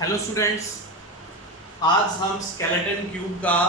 Hello students, आज हम skeleton cube का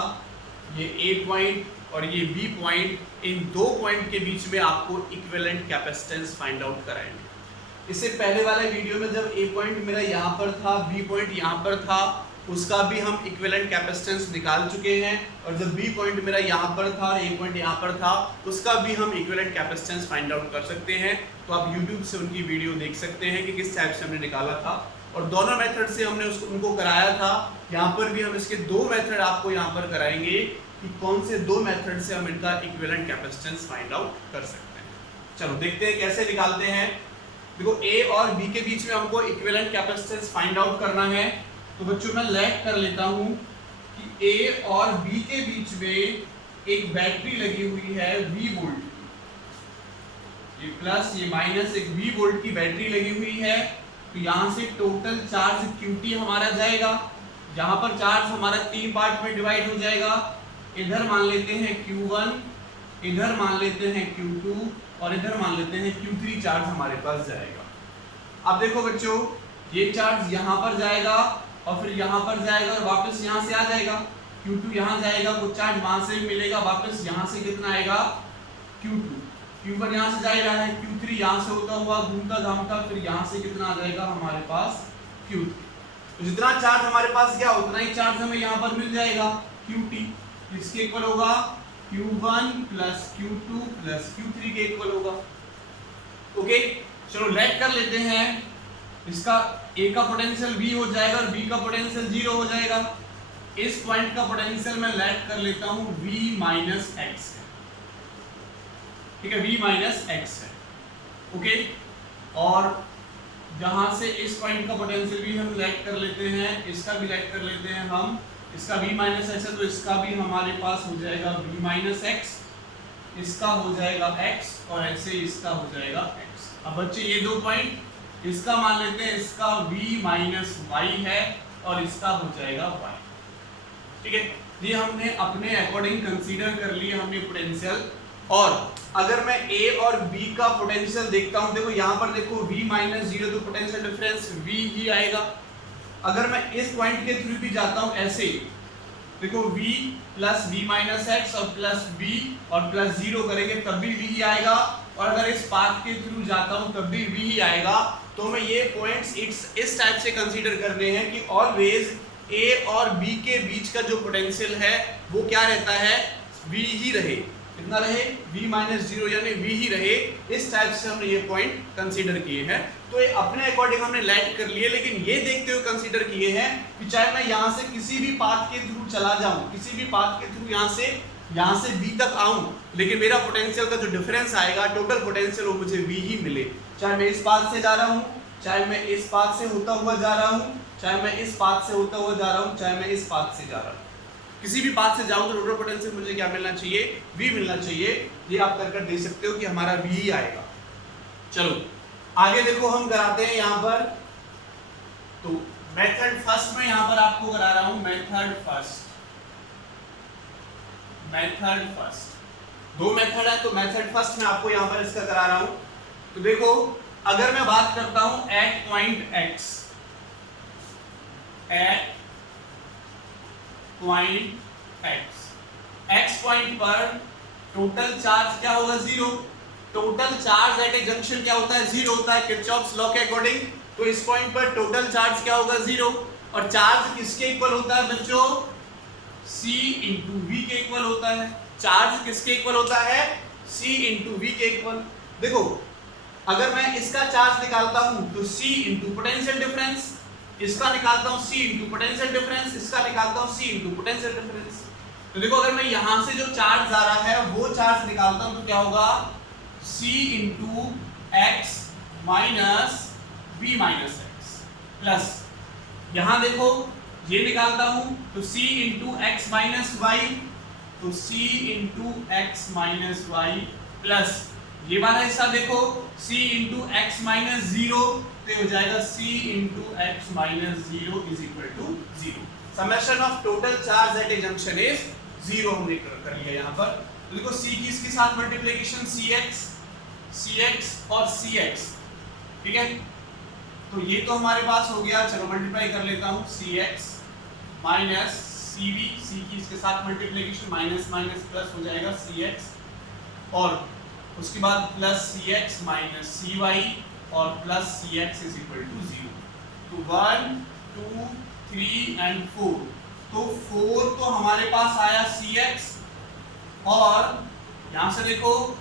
ये ए पॉइंट और ये बी पॉइंट, इन दो पॉइंट के बीच में आपको इक्विवेलेंट कैपेसिटेंस फाइंड आउट कराएंगे। इससे पहले वाले वीडियो में जब ए पॉइंट मेरा यहाँ पर था, बी पॉइंट यहाँ पर था, उसका भी हम इक्विवेलेंट कैपेसिटेंस निकाल चुके हैं। और जब बी पॉइंट मेरा यहाँ पर था और ए पॉइंट यहाँ पर था, उसका भी हम इक्विवेलेंट कैपेसिटेंस फाइंड आउट कर सकते हैं। तो आप यूट्यूब से उनकी वीडियो देख सकते हैं कि किस टाइप से हमने निकाला था, और दोनों मेथड से हमने उनको कराया था। यहाँ पर भी हम इसके दो मेथड आपको यहाँ पर कराएंगे कि कौन से दो मेथड से हम इनका इक्विवेलेंट कैपेसिटेंस फाइंड आउट कर सकते हैं। चलो देखते हैं कैसे निकालते हैं। देखो, ए और बी के बीच में हमको इक्विवेलेंट कैपेसिटेंस फाइंड आउट करना है। तो बच्चों मैं लेट कर लेता हूँ कि ए और बी के बीच में एक बैटरी लगी हुई है V वोल्ट, ये प्लस ये माइनस एक V वोल्ट की बैटरी लगी हुई है। तो यहाँ से टोटल चार्ज QT हमारा जाएगा। यहाँ पर चार्ज हमारा तीन पार्ट में डिवाइड हो जाएगा। इधर मान लेते हैं Q1, इधर मान लेते हैं Q2 और इधर मान लेते हैं Q3 चार्ज हमारे पास जाएगा। अब देखो बच्चों, ये चार्ज यहाँ पर जाएगा और फिर यहाँ पर जाएगा और वापस यहाँ से आ जाएगा। Q2 यहाँ जाएगा, कुछ चार्ज वहां से मिलेगा, वापस यहाँ से कितना आएगा Q2। Q1 यहाँ से जा रहा है, Q3 यहाँ से होता हुआ घूमता घामता फिर यहाँ से कितना आ जाएगा हमारे पास Q3। तो जितना चार्ज हमारे पास गया उतना ही चार्ज हमें यहाँ पर मिल जाएगा QT। इसके इक्वल होगा Q1 plus Q2 plus Q3 के इक्वल होगा। ओके, चलो लेट कर लेते हैं। इसका A का पोटेंशियल V हो जाएगा और B का पोटेंशियल 0 हो जाएगा। इस पॉइंट का पोटेंशियल मैं लेट कर लेता हूँ V माइनस एक्स है, ठीक है, V माइनस एक्स है। ओके, और जहां से इस पॉइंट का पोटेंशियल भी हम लेट कर लेते हैं, इसका भी लेट कर लेते हैं हम। इसका V माइनस एक्स है तो इसका भी हमारे पास हो जाएगा V माइनस एक्स, इसका हो जाएगा x और ऐसे इसका हो जाएगा x। अब बच्चे ये दो पॉइंट, इसका मान लेते हैं इसका V माइनस वाई है और इसका हो जाएगा y, ठीक है। ये हमने अपने अकॉर्डिंग कंसीडर कर लिया हमने पोटेंशियल। और अगर मैं A और B का पोटेंशियल देखता हूं, देखो यहाँ पर देखो V माइनस 0 तो पोटेंशियल डिफरेंस V ही आएगा। अगर मैं इस पॉइंट के थ्रू भी जाता हूं ऐसे, देखो V plus V minus x और प्लस V और प्लस 0 करेंगे तब भी V ही आएगा, और अगर इस पाथ के थ्रू जाता हूं तब भी V ही आएगा। तो मैं ये पॉइंट्स इस टाइप से कंसीडर करने हैं कि ऑलवेज A और B के बीच का जो पोटेंशियल है वो क्या रहता है, V ही रहे। कितना रहे, V माइनस 0 यानी V ही रहे। इस टाइप से हमने ये पॉइंट कंसीडर किए हैं। तो ये अपने अकॉर्डिंग हमने लेट कर लिए, लेकिन ये देखते हुए कंसीडर किए हैं कि चाहे मैं यहाँ से किसी भी पाथ के थ्रू चला जाऊं, किसी भी पाथ के थ्रू यहाँ से B तक आऊं, लेकिन मेरा पोटेंशियल का जो डिफरेंस आएगा, टोटल पोटेंशियल, वो मुझे V ही मिले। चाहे मैं इस पाथ से जा रहा हूँ, चाहे मैं इस पाथ से होता हुआ जा रहा हूँ, चाहे मैं इस पाथ से होता हुआ जा रहा हूँ, चाहे मैं इस पाथ से जा रहा हूँ, किसी भी पाथ से जाऊं तो टोटल पोटेंशियल मुझे क्या मिलना चाहिए, V मिलना चाहिए। ये आप कर देख सकते हो कि हमारा V ही आएगा। चलो आगे देखो, हम कराते हैं यहाँ पर। तो मेथड फर्स्ट में यहाँ पर आपको करा रहा हूं, मेथड फर्स्ट दो मेथड है, तो मेथड फर्स्ट में आपको यहाँ पर इसका करा रहा हूं। तो देखो, अगर मैं बात करता हूं at point X, X point पर टोटल चार्ज क्या होगा, 0। Total charge at a junction क्या होता है, 0 होता है किरचॉफ्स लॉ के अकॉर्डिंग। तो इस पॉइंट पर टोटल चार्ज क्या होगा, 0। और चार्ज किसके इक्वल होता है बच्चों, C इंटू V के इक्वल होता है। चार्ज किसके इक्वल होता है, C इंटू V के इक्वल। देखो, अगर मैं इसका चार्ज निकालता हूं तो C इंटू पोटेंशियल डिफरेंस, इसका निकालता हूं C इंटू पोटेंशियल डिफरेंस, इसका निकालता हूं C इंटू पोटेंशियल डिफरेंस। तो देखो, अगर मैं यहां से जो चार्ज आ रहा है वो चार्ज निकालता हूं तो क्या होगा, C into x minus V minus x, plus यहां देखो ये निकालता हूं तो C into x minus y, तो C into x minus y, plus ये वाला हिस्सा देखो C इंटू एक्स माइनस 0, तो हो जाएगा C into x minus 0 is equal to 0। Summation of total charge at a junction is 0 हमने कर लिया यहाँ पर। तो देखो C की इसके साथ मल्टीप्लिकेशन CX और CX, ठीक है। तो ये तो हमारे पास हो गया, चलो मल्टीप्लाई कर लेता हूँ, cx माइनस cv, c की इसके साथ मल्टीप्लिकेशन, माइनस माइनस प्लस हो जाएगा cx, और उसके बाद प्लस cx माइनस cy और plus cx is equal to 0। तो 1 2 3 एंड 4, तो 4 तो हमारे पास आया cx, और यहां से देखो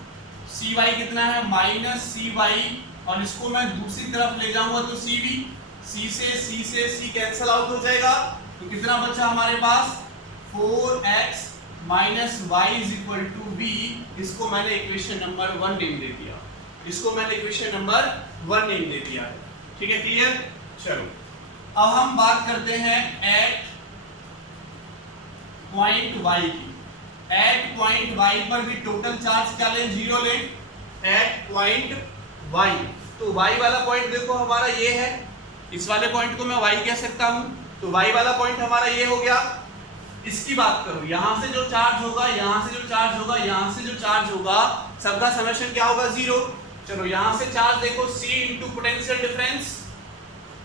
cy कितना है माइनस cy, और इसको मैं दूसरी तरफ ले जाऊंगा तो cv, c से c कैंसल आउट हो जाएगा, तो कितना बचा हमारे पास 4x minus y is equal to v। इसको मैंने इक्वेशन नंबर 1 नेम दे दिया, इसको मैंने इक्वेशन नंबर 1 नेम दे दिया है। ठीक है, क्लियर? चलो अब हम बात करते हैं एट पॉइंट y की। एट पॉइंट y पर भी टोटल चार्ज क्या लें? 0 लें। एट पॉइंट y, तो y वाला पॉइंट देखो हमारा ये है, इस वाले पॉइंट को मैं y कह सकता हूं, तो y वाला पॉइंट हमारा ये हो गया। इसकी बात करो, यहां से जो चार्ज होगा, यहां से जो चार्ज होगा, यहां से जो चार्ज होगा, सबका समेशन क्या होगा? 0। चलो यहां से चार्ज देखो, c इंटू पोटेंशियल डिफरेंस,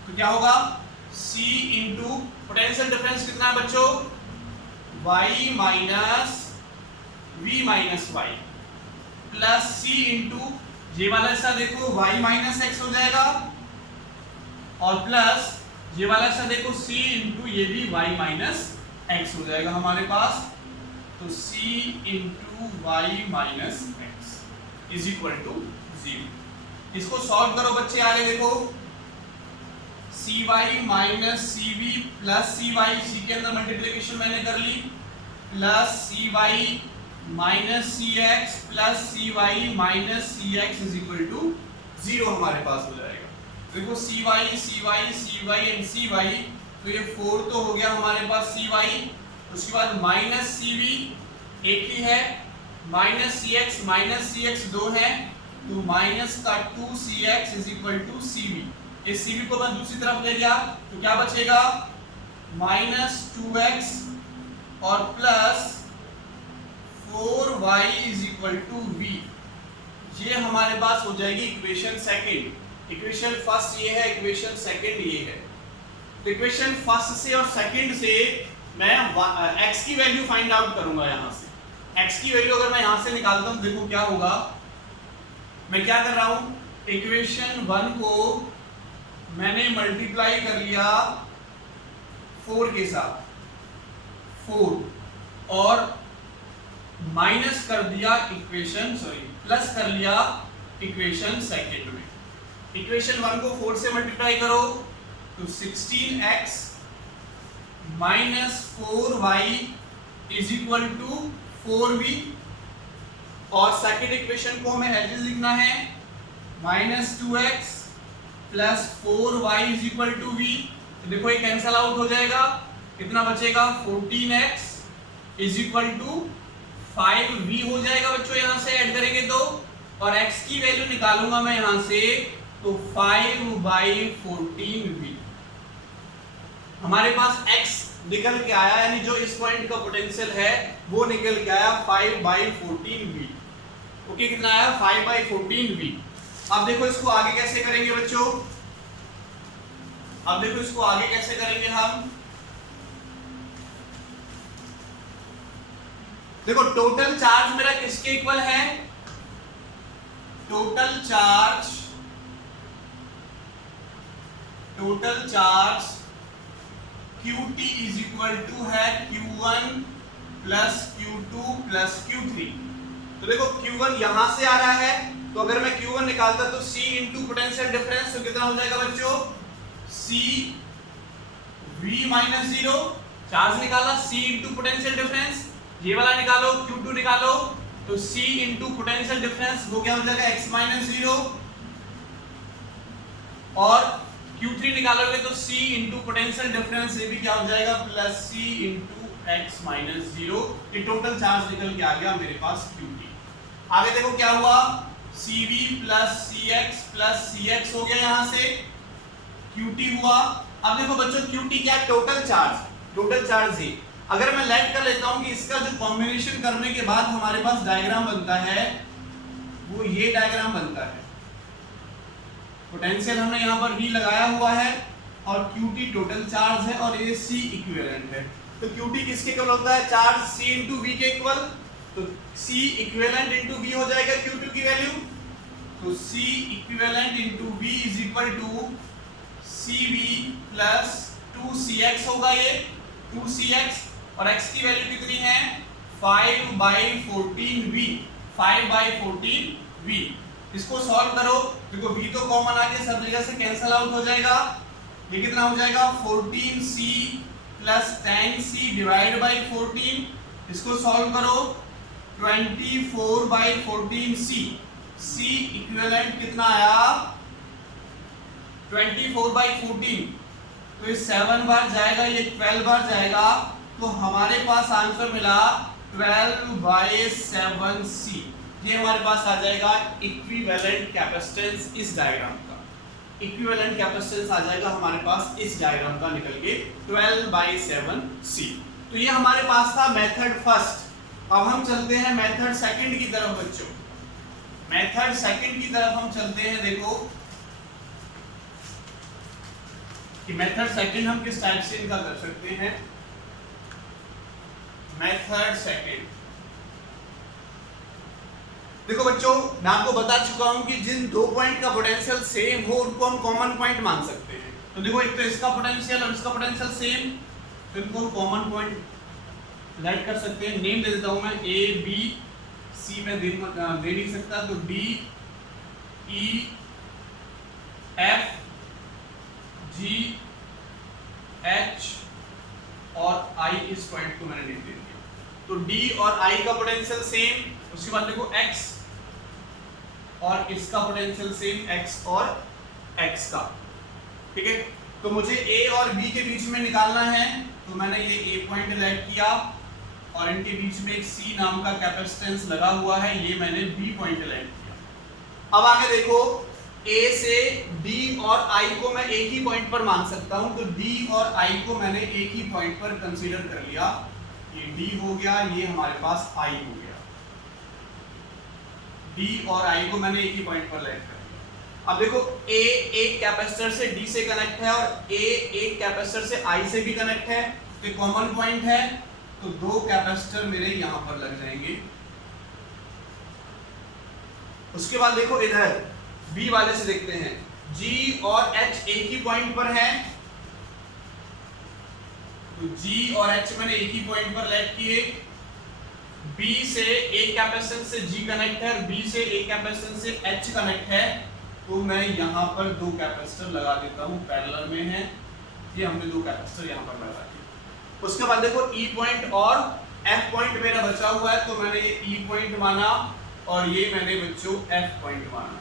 तो क्या होगा? c इंटू पोटेंशियल डिफरेंस कितना है बच्चों? y minus v minus y, plus c into ये वाला हिस्सा देखो y माइनस एक्स हो जाएगा, और प्लस ये वाला हिस्सा देखो c इंटू ये भी y माइनस एक्स हो जाएगा हमारे पास, तो c into y minus x is equal to 0। इसको सॉल्व करो बच्चे, आगे देखो cy minus cv plus cy, c के अंदर मल्टीप्लिकेशन मैंने कर ली, plus cy minus cx plus cy minus cx is equal to 0 हमारे पास हो जाएगा। देखो cy एंड cy, तो ये 4 तो हो गया हमारे पास cy, उसके बाद माइनस cv एक ही है, माइनस cx 2 है, तो माइनस का 2cx is equal to cv। इस cv को मैं दूसरी तरफ ले गया तो क्या बचेगा? माइनस 2x और plus 4y is equal to v। ये हमारे पास हो जाएगी इक्वेशन सेकंड। इक्वेशन फर्स्ट ये है, इक्वेशन सेकंड ये है। तो इक्वेशन फर्स्ट से और सेकंड से मैं x की वैल्यू फाइंड आउट करूंगा। यहां से x की वैल्यू अगर मैं यहां से निकालता हूं, देखो क्या होगा। मैं क्या कर रहा हूं, इक्वेशन 1 को मैंने मल्टीप्लाई कर लिया 4 के साथ, 4 और माइनस कर दिया प्लस कर लिया इक्वेशन सेकंड में। इक्वेशन 1 को 4 से मल्टीप्लाई करो तो 16x minus 4y is equal to 4v, और सेकंड इक्वेशन को हमें एज इज लिखना है minus 2x plus 4y is equal to v। तो देखो ये कैंसल आउट हो जाएगा, कितना बचेगा? 14x is equal to 5v हो जाएगा बच्चों, यहां से ऐड करेंगे तो, और x की वैल्यू निकालूंगा मैं यहां से, तो 5/14v। हमारे पास x निकल के आया, यानी जो इस पॉइंट का पोटेंशियल है वो निकल के आया 5/14v। ओके, कितना आया? 5/14v। अब देखो इसको आगे कैसे करेंगे बच्चों, अब देखो इसको आगे कैसे करेंगे हम। देखो टोटल चार्ज मेरा किसके इक्वल है? Total charge QT is equal to है Q1 plus Q2 plus Q3। तो देखो Q1 यहां से आ रहा है, तो अगर मैं Q1 निकालता तो C इंटू पोटेंशियल डिफरेंस, तो कितना हो जाएगा बच्चों? C V माइनस 0, चार्ज निकाला, C इंटू पोटेंशियल डिफरेंस, ये वाला निकालो, Q2 निकालो, तो C इंटू पोटेंशियल डिफरेंस वो क्या हो जाएगा? x माइनस 0, और Q3 निकालोगे तो C इंटू पोटेंशियल डिफरेंस, ये भी क्या हो जाएगा? Plus C into x minus 0। ये टोटल चार्ज निकल के आ गया मेरे पास QT। आगे देखो क्या हुआ, CV plus CX plus CX हो गया, यहां से QT हुआ। अब देखो बच्चों QT क्या? टोटल चार्ज है। अगर मैं लेट कर लेता हूं कि इसका जो कॉम्बिनेशन करने के बाद हमारे पास डायग्राम बनता है वो ये डायग्राम बनता है। पोटेंशियल हमने यहाँ पर V लगाया हुआ है और QT टोटल चार्ज है और ये C इक्विवेलेंट है। तो QT किसके इक्वल होता है? चार्ज C इंटू V के इक्वल। तो C इक्विवेलेंट इंटू V हो जाएगा Q2 की वैल्यू। तो C equivalent into V is equal to CV plus 2CX होगा ये 2CX और X की वैल्यू कितनी है? 5/14V 5/14V। इसको सॉल्व करो, देखो V तो कॉमन आ गया, सब जगह से कैंसिल आउट हो जाएगा। ये कितना हो जाएगा? 14C plus 10C divide by 14। इसको सॉल्व करो 24/14C। C इक्विवेलेंट कितना आया? 24/14। तो ये 7 बार जाएगा, ये 12 बार जाएगा, तो हमारे पास आंसर मिला 12/7C। ये हमारे पास आ जाएगा इक्विवेलेंट कैपेसिटेंस इस डायग्राम का। इक्विवेलेंट कैपेसिटेंस आ जाएगा हमारे पास इस डायग्राम का निकल के 12/7C। तो ये हमारे पास था मेथड फर्स्ट। अब हम चलते हैं मेथड सेकंड की तरफ बच्चों। मेथड सेकंड की तरफ हम चलते हैं। देखो कि मेथड सेकंड हम किस टाइप से इनका कर सकते हैं। मेथड सेकंड, देखो बच्चों मैं आपको बता चुका हूं कि जिन दो पॉइंट का पोटेंशियल सेम हो उनको हम कॉमन पॉइंट मान सकते हैं। तो देखो एक तो इसका पोटेंशियल और इसका पोटेंशियल सेम, तो इनको हम कॉमन पॉइंट राइट कर सकते हैं। नेम दे देता हूं मैं A B C में दे नहीं सकता, तो D E F G H और I इस पॉइंट को मैंने नेम दे दिया। तो D और I का पोटेंशियल सेम, उसके बाद देखो X और इसका पोटेंशियल सेम X और X का, ठीक है। तो मुझे A और B के बीच में निकालना है, तो मैंने ये A पॉइंट सेलेक्ट किया और इनके बीच में एक C नाम का कैपेसिटेंस लगा हुआ है, ये मैंने B पॉइंट सेलेक्ट किया। अब आगे देखो A से D और I को मैं एक ही पॉइंट पर मान सकता हूं, तो D और I को मैंने एक ही पॉइंट पर कंसीडर कर लिया। ये D हो गया, ये हमारे पास I हो गया। D और I को मैंने एक ही पॉइंट पर लेट कर दिया। अब देखो A एक कैपेसिटर से D से कनेक्ट है और A एक कैपेसिटर से I से भी कनेक्ट है, तो कॉमन पॉइंट है, तो दो कैपेसिटर मेरे यहां पर लग जाएंगे। उसके बाद देखो इधर B वाले से देखते हैं, G और H एक ही पॉइंट पर है, तो G और H मैंने एक ही पॉइंट पर लेट किए। B से एक कैपेसिटेंस से G कनेक्ट है और B से एक कैपेसिटेंस से H कनेक्ट है, तो मैं यहाँ पर दो कैपेसिटर लगा देता हूँ, पैरेलल में है, ये हमने दो कैपेसिटर यहाँ पर लगा दिए। उसके बाद देखो E पॉइंट और F पॉइंट मेरा बचा हुआ है, तो मैंने ये E पॉइंट माना और ये मैंने बच्चों F पॉइंट माना।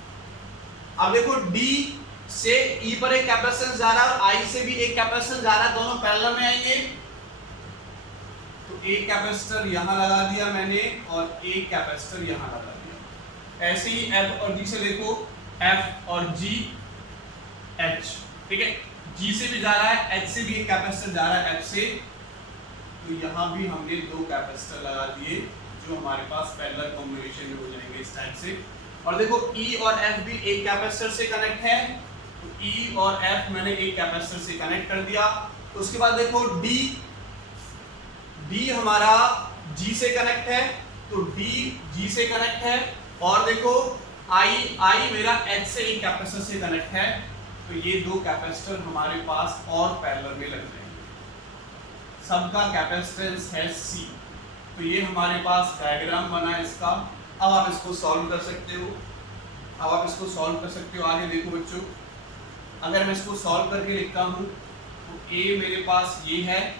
अब देखो D से E पर एक कैपेसिटेंस जा रहा है और I से भी एक कैपेसिटेंस जा रहा है, दोनों पैरेलल में आएंगे, तो एक कैपेसिटर यहां लगा दिया मैंने और एक कैपेसिटर यहां लगा दिया। ऐसे ही F और G से देखो, F और G H, ठीक है, G से भी जा रहा है, H से भी एक कैपेसिटर जा रहा है F से, तो यहां भी हमने दो कैपेसिटर लगा दिए जो हमारे पास पैरेलल कॉम्बिनेशन में हो जाएंगे इस टाइप से। और देखो E और F भी एक कैपेसिटर से कनेक्ट है, तो E और F मैंने एक कैपेसिटर से कनेक्ट कर दिया। तो उसके बाद देखो D हमारा G से कनेक्ट है, तो D G से कनेक्ट है, और देखो I मेरा H से एक कैपेसिटर से कनेक्ट है, तो ये दो कैपेसिटर हमारे पास और पैरेलल में लग जाएंगे, सबका कैपेसिटेंस है C। तो ये हमारे पास डायग्राम बना है इसका। अब आप इसको सॉल्व कर सकते हो। आगे देखो बच्चों, अगर मैं इसको सॉल्व करके लिखता हूं तो A मेरे पास ये है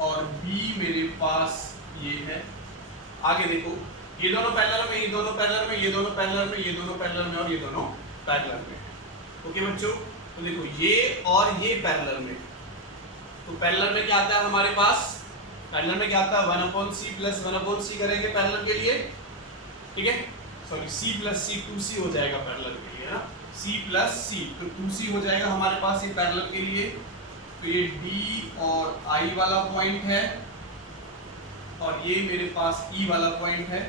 और B मेरे पास ये है। आगे देखो ये दोनों पैरेलल में, ये दोनों पैरेलल में, ये दोनों पैरेलल में, ये दोनों पैरेलल में और ये दोनों पैरेलल में। ओके बच्चों, तो देखो ये और ये पैरेलल में, तो पैरेलल में क्या आता है हमारे पास, पैरेलल में क्या आता है 1/c प्लस 1/c करेंगे पैरेलल के लिए, ठीक है, sorry c plus c 2c हो जाएगा पैरेलल के लिए, है ना, c प्लस c, तो 2c हो जाएगा हमारे पास ये पैरेलल के लिए। तो ये D और I वाला पॉइंट है और ये मेरे पास E वाला पॉइंट है।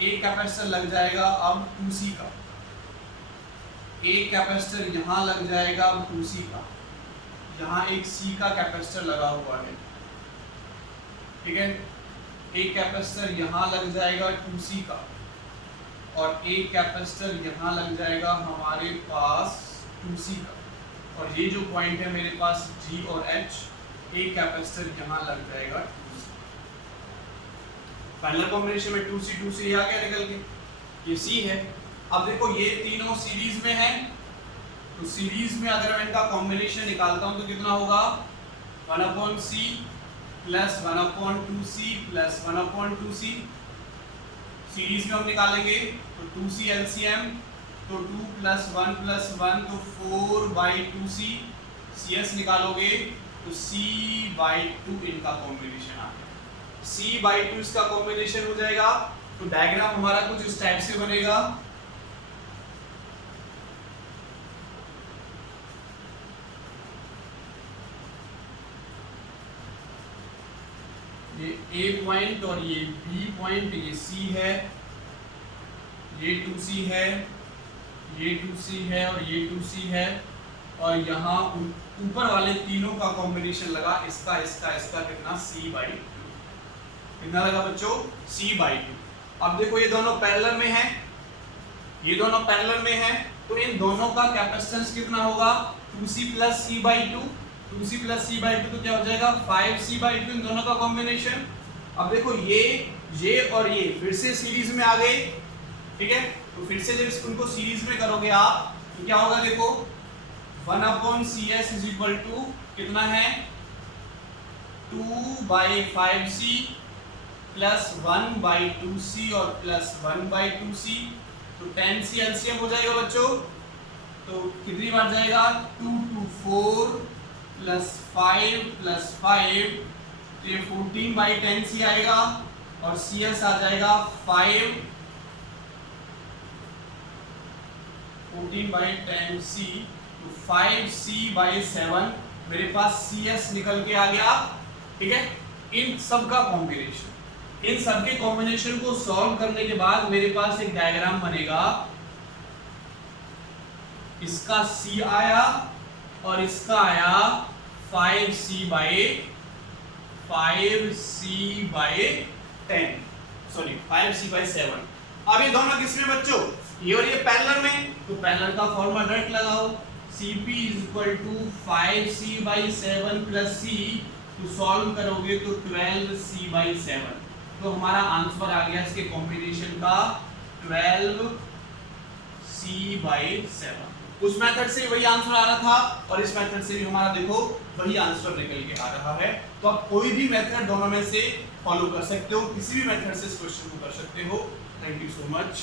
एक कैपेसिटर लग जाएगा अब 2C का, एक कैपेसिटर यहाँ लग जाएगा अब 2C का, यहाँ एक C का कैपेसिटर लगा हुआ है, ठीक है। एक कैपेसिटर यहाँ लग जाएगा 2C का और एक कैपेसिटर यहाँ लग जाएगा हमारे पास 2C का, और ये जो पॉइंट है मेरे पास G और H, एक कैपेसिटर यहाँ लग जाएगा 2C। फाइनल कॉम्बिनेशन में 2C आ गया निकल के, ये C है। अब देखो ये तीनों सीरीज में है, तो सीरीज में अगर मैं इनका कॉम्बिनेशन निकालता हूं तो कितना होगा 1/C plus 1/2C plus 1/2C। Series में हम निकालेंगे तो 2C LCM, तो 2 + 1 + 1 तो 4/2C। CS निकालोगे तो C/2 इनका कॉम्बिनेशन आ गया, C/2 इसका कॉम्बिनेशन हो जाएगा। तो डायग्राम हमारा कुछ इस टाइप से बनेगा, ये A पॉइंट और ये B पॉइंट, ये C है, ये 2C है, ये 2C है और ये 2C है, और यहाँ ऊपर वाले तीनों का कॉम्बिनेशन लगा, इसका इसका इसका कितना C/2, कितना लगा बच्चों C/2। अब देखो ये दोनों पैरेलल में हैं, ये दोनों पैरेलल में हैं, तो इन दोनों का कैपेसिटेंस कितना होगा 2C + C/2, 2C + C/2 तो क्या हो जाएगा 5C/2, इन दोनों का कॉम्बिनेशन। अब देखो ये और ये फिर से सीरीज में आ गए, ठीक है। तो फिर से जब उनको सीरीज में करोगे आप तो क्या होगा, देखो 1/CS = कितना है 2/5C प्लस 1/2C और प्लस 1/2C, तो 10C LCM हो जाएगा बच्चों। तो कितनी बार जाएगा 2 to 4 प्लस 5 प्लस 5, तो ये 14/10C आएगा, और CS आ जाएगा 5, 14/10C, तो 5C/7 मेरे पास CS निकल के आ गया, ठीक है। इन सब का कॉम्बिनेशन, इन सब के कॉम्बिनेशन को सॉल्व करने के बाद मेरे पास एक डायग्राम बनेगा, इसका C आया और इसका आया 5C/10, सॉरी 5C/7। अब ये दोनों किसमें बच्चों, ये और ये पैरेलल में, तो पैरेलल का फॉर्मूला डायरेक्ट लगाओ, Cp = 5C/7 + C, तो सॉल्व करोगे तो 12C/7, तो हमारा आंसर आ गया इसके कॉम्बिनेशन का 12C/7। उस मेथड से वही आंसर आ रहा था और इस मेथड से भी हमारा देखो वही आंसर निकल के आ रहा है। तो आप कोई भी मेथड दोनों में से फॉलो कर सकते हो, किसी भी मेथड से इस क्वेश्चन को कर सकते हो। Thank you so much.